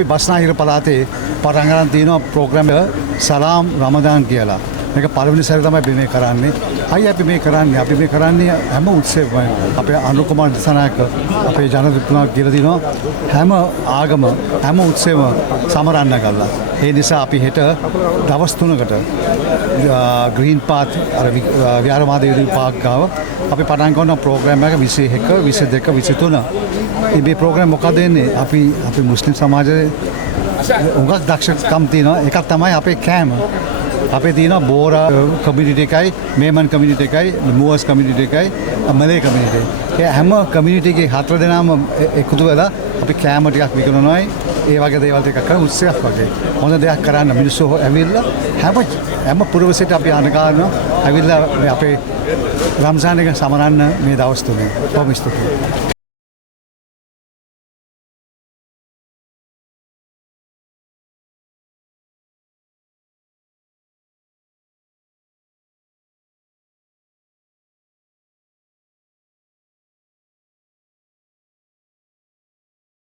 අපි බස්නාහිර පළාතේ පටන් ගන්න තියෙනවා ප්‍රෝග්‍රෑම් එක සලාම් රමදාන් කියලා. මේක පළවෙනි සැරේ තමයි අපි මේ කරන්නේ. අයි අපි මේ කරන්නේ හැම උත්සවයකම අපේ අනුර කුමාර දිසානායක අපේ ජනතුතුමා කියලා දිනවා හැම ආගම හැම උත්සවම සමරන්න ගල්ලා. ඒ නිසා අපි හෙට දවස් 3කට ග්‍රීන් පාත් අර විහාරමාදේවි පාක් ගාව අපි පටන් ගන්න ප්‍රෝග්‍රෑම් එක 21 22 23. මේ ප්‍රෝග්‍රෑම් මොකද වෙන්නේ? අපි මුස්ලිම් සමාජයේ උගක් දක්ෂකම් තියෙනවා. එකක් තමයි අපේ කෑම. අපේ තියෙනවා බෝරා කමියුනිටි එකයි මේමන් කමියුනිටි එකයි මූවර්ස් කමියුනිටි එකයි මලේ කමියුනිටි. ඒ හැම කමියුනිටි එකේ හතර දෙනාම එකතු වෙලා අපි කෑම ටිකක් විකුණනවායි ඒ වගේ දේවල් ටිකක් කරන උත්සවයක් වගේ. හොඳ දෙයක් කරන්න මිනිස්සු ඇවිල්ලා හැම පුරවසෙට අපි අනගානවා ඇවිල්ලා අපේ රම්සාන් එක සමරන්න මේ දවස් තුනේ. බොහොම ස්තුතියි.